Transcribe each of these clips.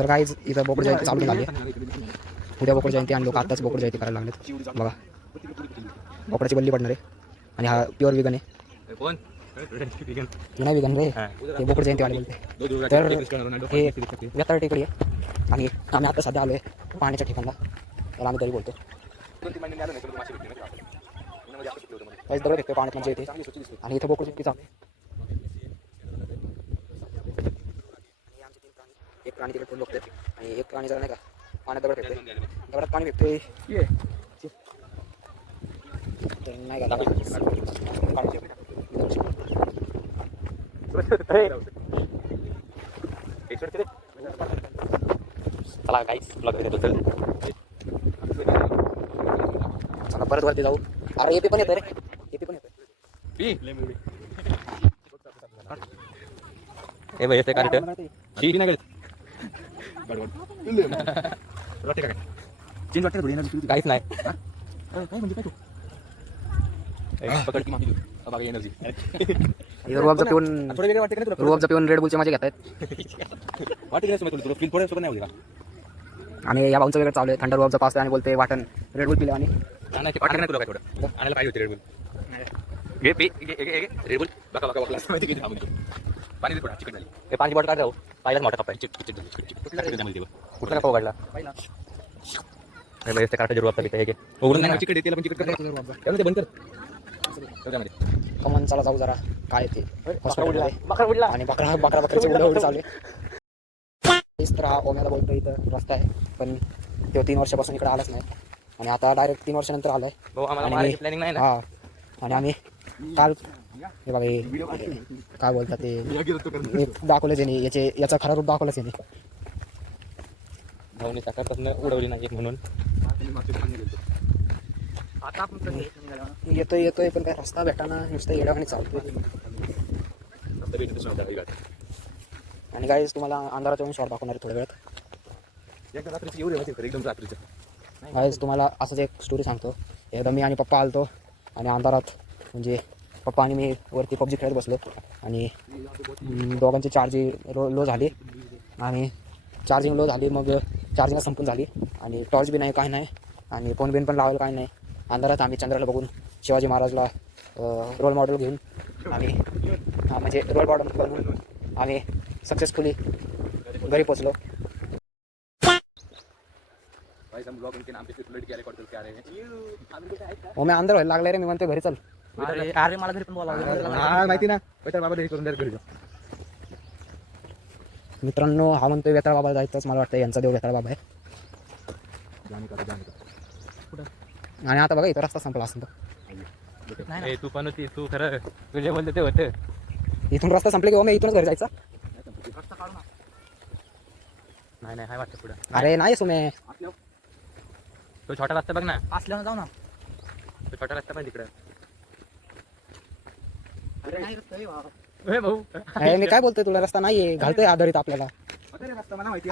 तर काहीच इथं बोकड जयंती चालू झाली आहे. उद्या बोकड जयंती आणि लोक आताच बोकड जयंती करायला लागलेत. बघा बोकडाची बल्ली पडणार आहे आणि हा प्युअर विगन आहे. कोण नाही विगन रे, ते बोकड जयंती वाले बोलते. तर हे वेताळ टेकडी आहे आणि आम्ही आता सध्या आलो आहे पाण्याच्या ठिकाणला, तर आम्ही तरी बोलतो काहीच दगड फेकतो पाण्यात म्हणजे येते आणि इथं बोकड जयंती चालू आहे. एक प्राणी तिकडे बघतोय आणि एक प्राणी जरा नाही का पाण्यात दगड फेकतोय, दगडात पाणी फेकतोय नाही का. चला काहीच चला परत वरती जाऊ. अरे एपी पण येतोय रे, एपी पण येतोय. ए भाई येते कार्ट शी नाही चेंज वाटते थोडी एनर्जी काहीच नाही. काय म्हणजे काय तू पकड की मामी बाबा एनर्जी रुआबजा पिऊन थोडं वेगळं वाटते का तुला रुआबजा पिऊन रेड बुलचे मजा घेत आहेत. वाटते का समज तुला फील थोडं नाही होते का आणि या भाऊंचं वेगळं चालू आहे. थंड रुआबजा पास आणि बोलते वाटण रेड बुल पिले आणि नाही वाटत नाही तुला काय थोडं आणायला पाहिजे होते रेडबुल घे पी रेडबुल बका बका बकला माहिती किती पाणी दे थोडा चिकट झाली हे पाणी बॉटल काढ जाऊ पाहिलाच मोठा कप आहे कुठला कप काढला नाही कार्ट जरूर वापरली काय उघडून नाही चिकट येते पण चिकट कर बंद कर कमन. चला जाऊ जरा काय ते आणि बकरा बकरीची उडी चालू आहे. तर हा ओम्याला बोलतो इथं रस्ता आहे पण तो 3 वर्षापासून इकडे आलाच नाही आणि आता डायरेक्ट 3 वर्षानंतर आलाय. प्लॅनिंग नाही ना. हा आणि आम्ही काल हे बघा हे काय बोलतात ते दाखवलंच आहे याचे याचा खरा रूप दाखवलंच आहे. भाऊनी सकाळपासून उडवली नाही म्हणून आता आपण येतोय पण काय रस्ता भेटाना नुसतं येड्यावानी चालतोय. आणि गाईज तुम्हाला अंधारात येऊन शॉर्ट दाखवणार आहे थोड्या वेळात. एकदा रात्रीची एवढी माहिती एकदम रात्रीचं गाईज तुम्हाला असंच एक स्टोरी सांगतो. एकदा मी आणि पप्पा आलतो आणि अंधारात म्हणजे पप्पा आणि मी वरती पबजी खेळत बसलो आणि दोघांची चार्जिंग लो झाली आणि चार्जिंग लो झाली मग चार्जिंग संपून झाली आणि टॉर्च बी नाही काय नाही आणि फोन बिन पण लावायला काय नाही. अंधारात आम्ही चंद्राला बघून शिवाजी महाराजला रोल मॉडेल घेऊन आम्ही म्हणजे रोल मॉडेल बनवून आम्ही सक्सेसफुली घरी पोचलो. हो मी अंधार व्हायला लागलाय रे, मी म्हणतो घरी चल. अरे मला घरी पण बोलावं माहिती ना बाबा करून घरी मित्रांनो हा म्हणतोय वेताळ बाबा जायचंच. मला वाटतं यांचा देव वेताळ बाबा आहे. आणि आता बघा इथं रस्ता संपला असं तू पण होती तू खरं तुझे बोलते ते होतं. इथून रस्ता संपले किंवा मी इथूनच घरी जायचा. नाही हाय वाटतं पुढं. अरे नाही सुमे तो छोटा रस्ता बघ ना असल्यानं जाऊ ना. तो छोटा रस्ता पण तिकडं. भाऊ अरे मी काय बोलतोय तुला रस्ता नाहीये घालतोय आधारित आपल्याला.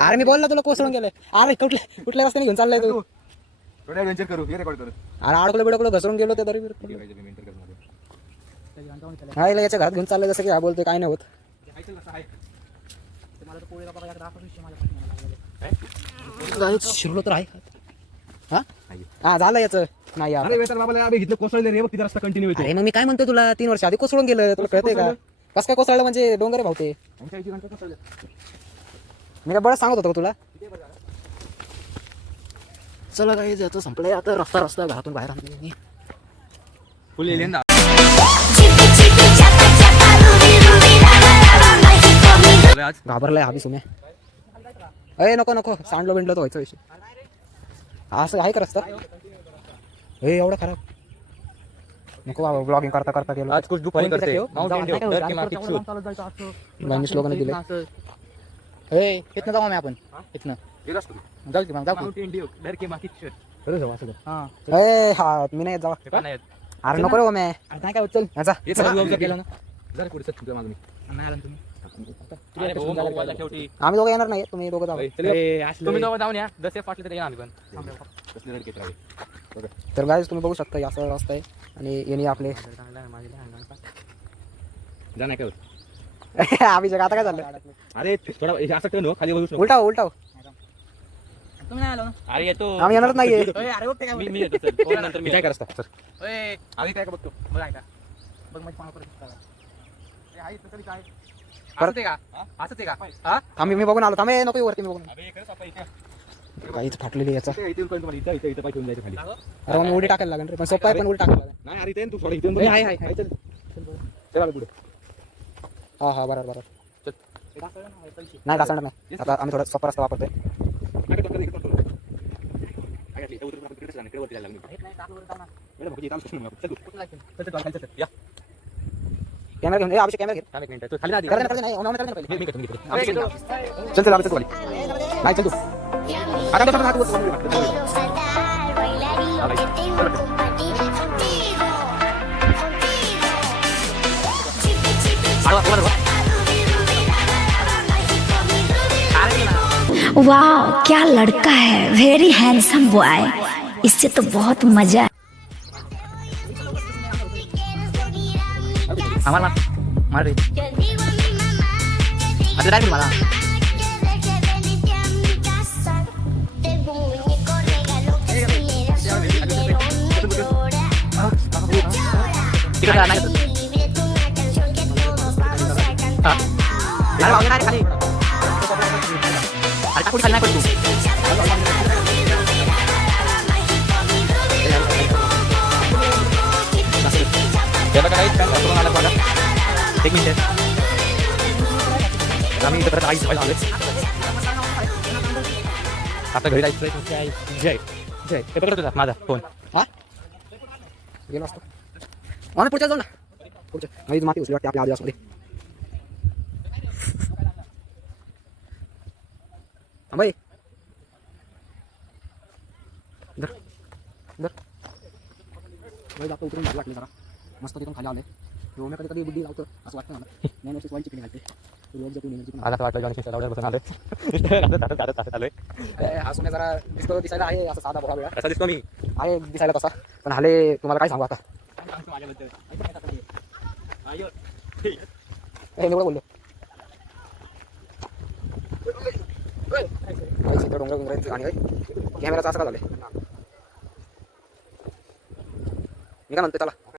अरे मी बोलला तुला कोसळून गेले. अरे कुठल्या रस्त्याने घेऊन चाललाय तू. थोडं ॲडव्हेंचर करू हे रेकॉर्ड करू. अरे अडकलं बिडकलं घसरून गेलो ते तरी हा याच्या घरात घेऊन चाललंय जसं की हा बोलतोय काय नाही होत. शिरलो तर आहे हा हा झालं याचं नाही यार. अरे वेताळ बाबाला आम्ही इथलं कोसळले रे बघ तिथं रस्ता कंटिन्यू होतो. अरे मग मी काय म्हणतो तुला 3 वर्ष आधी कोसळून गेलं तुला कळतंय का. कसं काय कोसळलं म्हणजे डोंगर भावते. मी काय बरंच सांगत होतो तुला. चला काही जातो संपलंय आता रस्ता घरातून बाहेर आणतो. फुल एलियन घाबरलाय हा बी सुमे. अय नको सांडलो बिंडलो तो व्हायचा विषय. असं आहे का रस्ता हे एवढं खराब नको बाबा. ब्लॉगिंग करता गेलो आज कुछ दुपारी करते लोकांनी दिले. इथनं जाऊ आम्ही आपण इथनं जाऊ की मग जाऊ हा मी नाही जावा. अरे नको रे मी काय काय चल गेलो ना. जरा पुढे सर मागणी नाही आला तुम्ही. आम्ही दोघं येणार नाही तुम्ही दोघं जावा. तुम्ही दोघं जाऊन या 10 एक वाटले तरी या आम्ही पण. तर गाईज तुम्ही बघू शकता असं रस्ता आहे आणि येणे आपले जा नाही काय आम्ही जग आता काय झालं. अरे थोडा असं खाली उलटाव तुम्ही नाही आलो ना अरे येतो आम्ही येणारच नाहीये. अरे उठते काय मी येतो सर फोन नंतर मी काय करत असता सर? आम्ही काय का बघतो बघ ऐका बघ माझी पाहा परत आई तरी काय परत- असंच आहे का असंच आहे का हा थांब मी बघून आलो. थांब ए, नको येऊ वरती, मी बघून अरे खरंच आपण इथे काहीच फाटलेली याचा. इथून पण तुम्हाला इथं इथं पाय ठेवून जायचं खाली अरे मग उडी टाकायला लागेल रे, पण सोपा आहे पण उडी टाकायला लागेल. नाही अरे इथे तू थोडं इथून ए, आहे, आहे, आहे. चल चल पुढे हा हा बरोबर बरोबर. चल नाही घासणार नाही. आता आम्ही थोडा सोपा रस्ता वापरतोय. काय करतो इकडे करतो काय घातली उतरून आपण तिकडे जाणार वरती जायला लागलो मॅडम भजी काम सुरू चल चल चल चल या कॅमेरा घेऊन अभिषेक कॅमेरा घे. थांब एक मिनिट खाली ना कर दे, नाही ओनावून कर दे पहिले. मी करतो चल चल आपण चल नाही चल तू आता तो हात वर. वाह क्या लड़का है, वेरी हैंडसम बॉय। इससे तो बहुत मजा आम्हाला मार रे आता काय मला तिकडे नाही अरे बाबा नाही खाली अरे टाकून खाली नाही पडतो याला काय करून आला बघा एक मिनिट आम्ही इथं परत आईच व्हायला आलोय आता घरी जायचं जय जय जय हे पकडत होता माझा फोन हा गेलो असतो. आणि पुढच्या जाऊ ना पुढच्या नाही माती उचली वाटते आपल्या आदिवासमध्ये. बाई धर धर बाई आता उतरून भारी वाटले जरा मस्त तिथून खाली आले. मी कधी कधी बुद्धी लावतो असं वाटतं मला. नाही नव्हती वाईट चिकणी घालते रोज जपून एनर्जी. आता वाटलं जॉनी सिंग लावड्या बसून आलोय आलोय हा सोन्या जरा दिसतो दिसायला आहे असं साधा भोळा वेळा कसा दिसतो मी आहे दिसायला तसा पण हाले तुम्हाला काय सांगू आता. हे निवड बोललो डोंगर डोंगर आणि कॅमेराचं असं का झालं मी काय म्हणतो त्याला